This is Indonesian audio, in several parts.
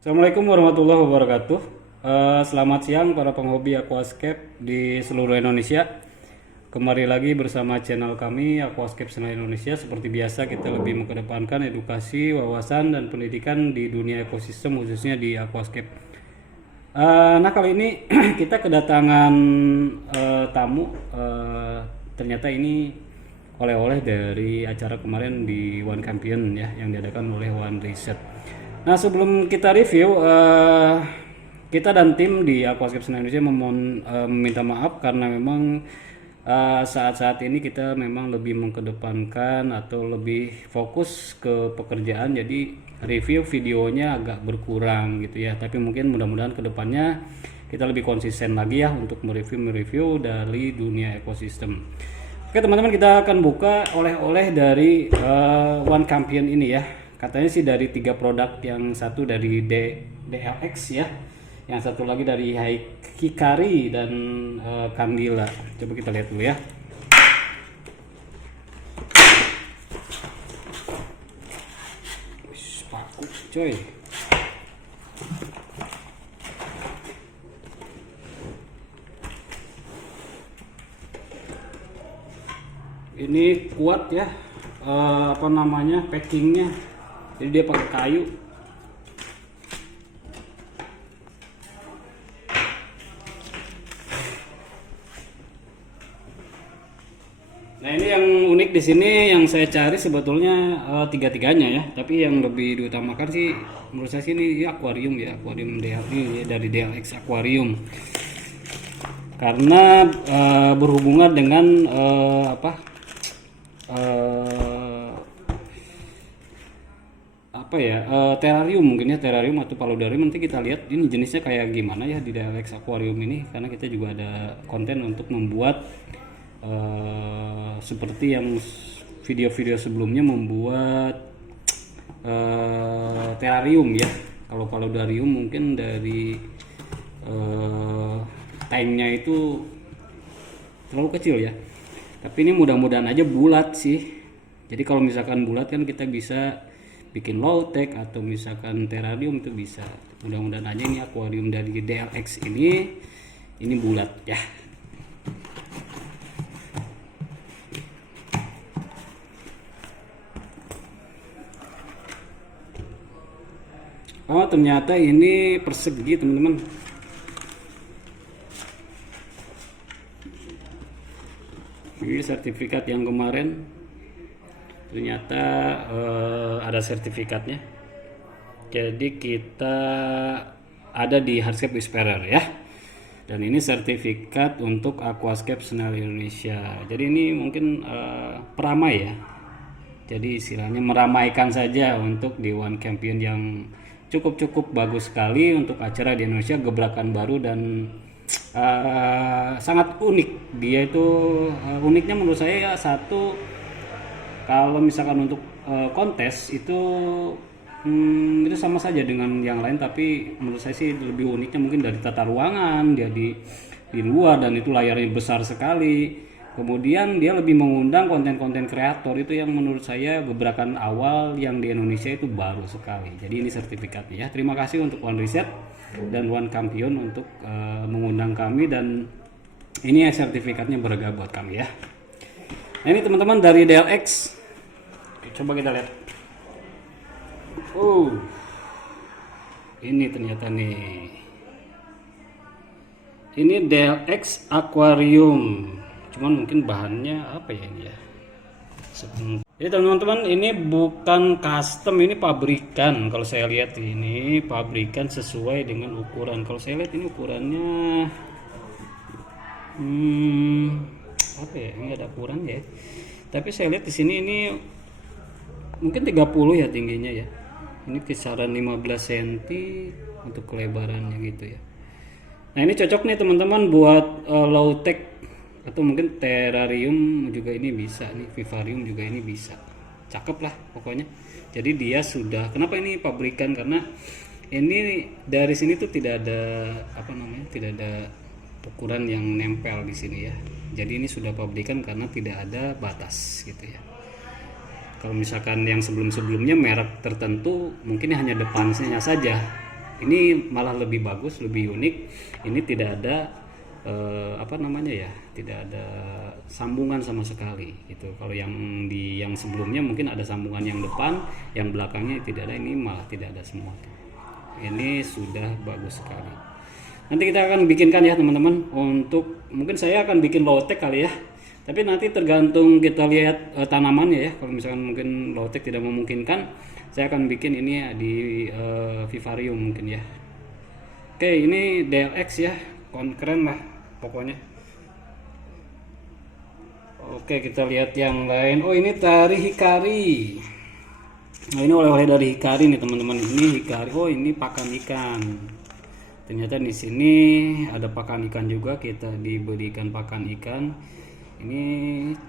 Assalamualaikum warahmatullahi wabarakatuh. Selamat siang para penghobi aquascape di seluruh Indonesia. Kembali lagi bersama channel kami Aquascape Channel Indonesia. Seperti biasa kita lebih mengedepankan edukasi, wawasan, dan pendidikan di dunia ekosistem khususnya di aquascape. Nah kali ini kita kedatangan tamu. Ternyata ini oleh-oleh dari acara kemarin di One Champion ya, yang diadakan oleh One Reset. Nah sebelum kita review, kita dan tim di Aquascape Indonesia meminta maaf karena memang saat-saat ini kita memang lebih mengedepankan atau lebih fokus ke pekerjaan, jadi review videonya agak berkurang gitu ya. Tapi mungkin mudah-mudahan kedepannya kita lebih konsisten lagi ya untuk mereview dari dunia ekosistem. Oke teman-teman, kita akan buka oleh-oleh dari One Champion ini ya. Katanya sih dari 3 produk, yang satu dari DLX ya, yang satu lagi dari Hikari dan Candila. Coba kita lihat dulu ya. Wih, paku coy. Ini kuat ya, packingnya. Jadi dia pakai kayu. Nah ini yang unik di sini, yang saya cari sebetulnya tiga-tiganya ya. Tapi yang lebih diutamakan sih menurut saya sih ini akuarium ya, akuarium DLX dari DLX Aquarium. Karena berhubungan dengan terarium mungkin ya, terarium atau paludarium. Nanti kita lihat ini jenisnya kayak gimana ya di DLX Aquarium ini, karena kita juga ada konten untuk membuat seperti yang video-video sebelumnya membuat terarium ya. Kalau paludarium mungkin dari tanknya itu terlalu kecil ya, tapi ini mudah-mudahan aja bulat sih. Jadi kalau misalkan bulat kan kita bisa bikin low tech atau misalkan terarium itu bisa. Mudah-mudahan aja ini akuarium dari DLX ini bulat ya. Oh ternyata ini persegi teman-teman. Ini sertifikat yang kemarin ternyata ada sertifikatnya. Jadi kita ada di Hardscape Whisperer ya. Dan ini sertifikat untuk Aquascape Channel Indonesia. Jadi ini mungkin peramai ya. Jadi istilahnya meramaikan saja untuk di One Champion yang cukup bagus sekali untuk acara di Indonesia, gebrakan baru dan sangat unik. Dia itu uniknya menurut saya ya, satu, kalau misalkan untuk kontes itu sama saja dengan yang lain, tapi menurut saya sih lebih uniknya mungkin dari tata ruangan dia di luar, dan itu layarnya besar sekali. Kemudian dia lebih mengundang konten-konten kreator, itu yang menurut saya gebrakan awal yang di Indonesia itu baru sekali. Jadi ini sertifikatnya ya. Terima kasih untuk One Reset dan One Champion untuk mengundang kami, dan ini ya sertifikatnya berharga buat kami ya. Nah ini teman-teman dari DLX. Coba kita lihat. Ini ternyata nih. Ini DLX Aquarium. Cuman mungkin bahannya apa ya ini ya. Jadi teman-teman, ini bukan custom, ini pabrikan. Kalau saya lihat ini pabrikan sesuai dengan ukuran. Kalau saya lihat ini ukurannya apa ya? Ini ada ukuran ya. Tapi saya lihat di sini ini mungkin 30 ya tingginya ya. Ini kisaran 15 cm untuk kelebarannya gitu ya. Nah ini cocok nih teman-teman buat low tech atau mungkin terarium juga ini bisa nih, vivarium juga ini bisa. Cakep lah pokoknya. Jadi dia sudah, kenapa ini pabrikan, karena ini dari sini tuh tidak ada tidak ada ukuran yang nempel di sini ya. Jadi ini sudah pabrikan karena tidak ada batas gitu ya. Kalau misalkan yang sebelum-sebelumnya merek tertentu mungkin hanya depannya saja Ini malah lebih bagus, lebih unik. Ini tidak ada tidak ada sambungan sama sekali gitu. Kalau yang sebelumnya mungkin ada sambungan yang depan, yang belakangnya tidak ada. Ini malah tidak ada semua. Ini sudah bagus sekali. Nanti kita akan bikinkan ya teman-teman. Untuk mungkin saya akan bikin low tech kali ya, tapi nanti tergantung kita lihat tanamannya ya. Kalau misalkan mungkin low tech tidak memungkinkan, saya akan bikin ini ya di vivarium mungkin ya. Oke, ini DLX ya, keren lah pokoknya. Oke, kita lihat yang lain. Oh, ini tari hikari. Nah, ini oleh-oleh dari hikari nih teman-teman. Ini hikari. Oh, ini pakan ikan. Ternyata di sini ada pakan ikan juga. Kita diberikan pakan ikan. Ini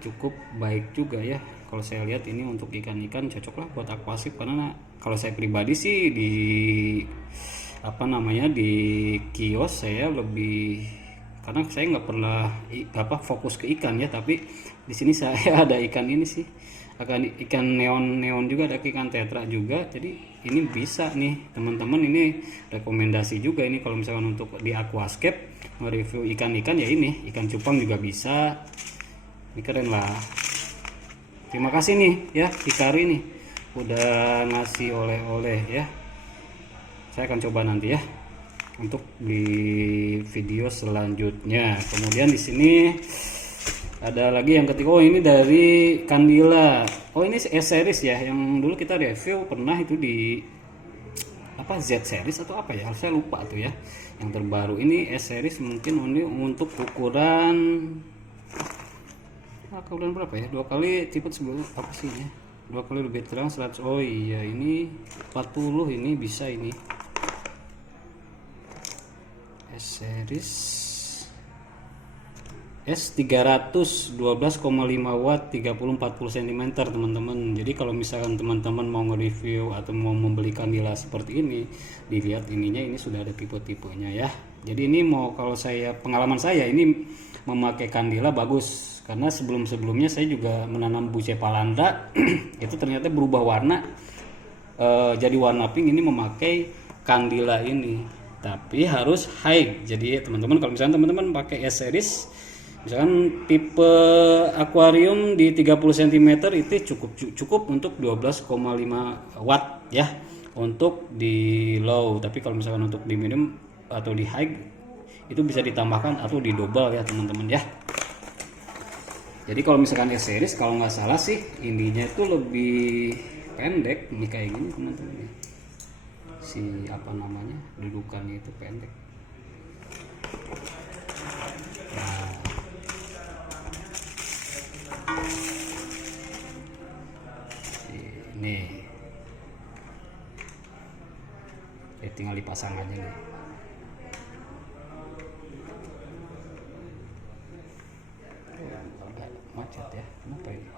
cukup baik juga ya. Kalau saya lihat ini untuk ikan-ikan cocok lah buat aquascape, karena kalau saya pribadi sih di di kios saya lebih, karena saya nggak pernah fokus ke ikan ya, tapi di sini saya ada ikan ini sih, ikan neon juga, ada ikan tetra juga. Jadi ini bisa nih teman-teman, ini rekomendasi juga ini kalau misalkan untuk di aquascape mereview ikan-ikan ya. Ini ikan cupang juga bisa. Ini keren lah. Terima kasih nih ya Hikari nih udah ngasih oleh-oleh ya. Saya akan coba nanti ya untuk di video selanjutnya. Kemudian di sini ada lagi yang ketiga. Oh, ini dari Candila. Oh, ini S series ya, yang dulu kita review pernah itu di Z series atau apa ya, saya lupa tuh ya. Yang terbaru ini S series, mungkin ini untuk ukuran berapa ya, 2 kali tipe sebelum apa sih ya, 2 kali lebih terang 100. Oh iya, ini 40, ini bisa ini S series S300 12,5 watt 30-40 cm teman-teman. Jadi kalau misalkan teman-teman mau nge-review atau mau membeli candila seperti ini, dilihat ininya, ini sudah ada tipe-tipenya ya. Jadi ini kalau pengalaman saya ini memakai candila bagus, karena sebelumnya saya juga menanam bucephalanda itu ternyata berubah warna jadi warna pink. Ini memakai candila ini, tapi harus high. Jadi teman-teman kalau misalnya teman-teman pakai S series, misalkan tipe akuarium di 30 cm itu cukup untuk 12,5 watt ya untuk di low. Tapi kalau misalkan untuk di medium atau di high itu bisa ditambahkan atau di double ya teman-teman ya. Jadi kalau misalkan S series kalau nggak salah sih ininya itu lebih pendek nih kayak gini teman-teman. Dudukannya itu pendek. Nah, ini tinggal dipasang aja nih. Agak macet ya, kenapa ini?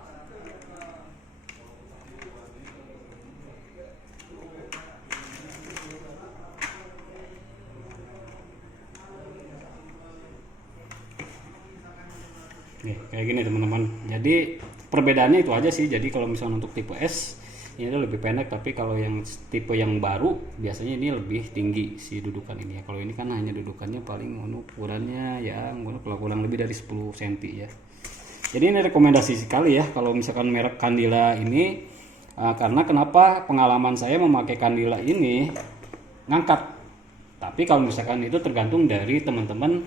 Nih kayak gini teman-teman. Jadi perbedaannya itu aja sih. Jadi kalau misalnya untuk tipe S ini lebih pendek, tapi kalau yang tipe yang baru biasanya ini lebih tinggi si dudukan ini ya. Kalau ini kan hanya dudukannya paling ukurannya ya kalau kurang lebih dari 10 cm ya. Jadi ini rekomendasi sekali ya kalau misalkan merek candila ini, karena kenapa pengalaman saya memakai candila ini ngangkat. Tapi kalau misalkan itu tergantung dari teman-teman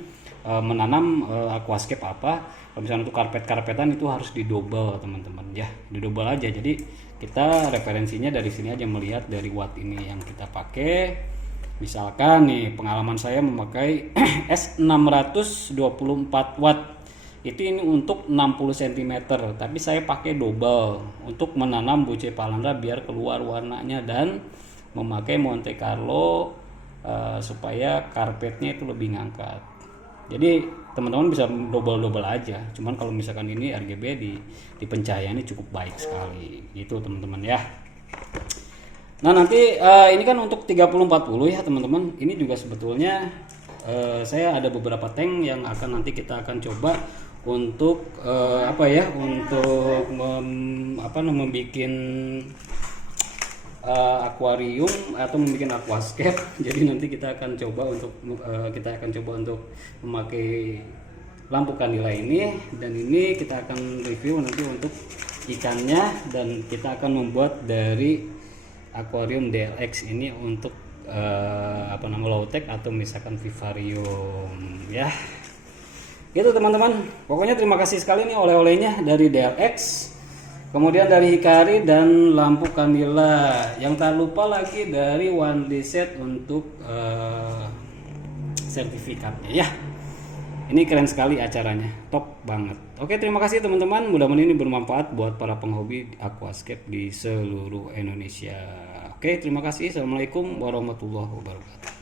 menanam aquascape apa. Kalau misalnya untuk karpetan itu harus didouble teman-teman ya, didouble aja. Jadi kita referensinya dari sini aja, melihat dari watt ini yang kita pakai. Misalkan nih pengalaman saya memakai S624 watt itu, ini untuk 60 cm, tapi saya pakai double untuk menanam bucephalanda biar keluar warnanya dan memakai Monte Carlo supaya karpetnya itu lebih ngangkat. Jadi teman-teman bisa double aja. Cuman kalau misalkan ini RGB di pencahayaannya cukup baik sekali gitu teman-teman ya. Nah nanti ini kan untuk 30-40 ya teman-teman. Ini juga sebetulnya saya ada beberapa tank yang akan nanti kita akan coba untuk membuat akuarium atau membuat aquascape. Jadi nanti kita akan coba untuk memakai lampu kandila ini, dan ini kita akan review nanti untuk ikannya, dan kita akan membuat dari akuarium DLX ini untuk low tech atau misalkan vivarium ya. Gitu teman-teman, pokoknya terima kasih sekali nih oleh-olehnya dari DLX, kemudian dari Hikari dan lampu kandila. Yang tak lupa lagi dari One D Set untuk sertifikatnya ya. Ini keren sekali acaranya, top banget. Oke, terima kasih teman-teman. Mudah-mudahan ini bermanfaat buat para penghobi aquascape di seluruh Indonesia. Oke, terima kasih. Assalamualaikum warahmatullahi wabarakatuh.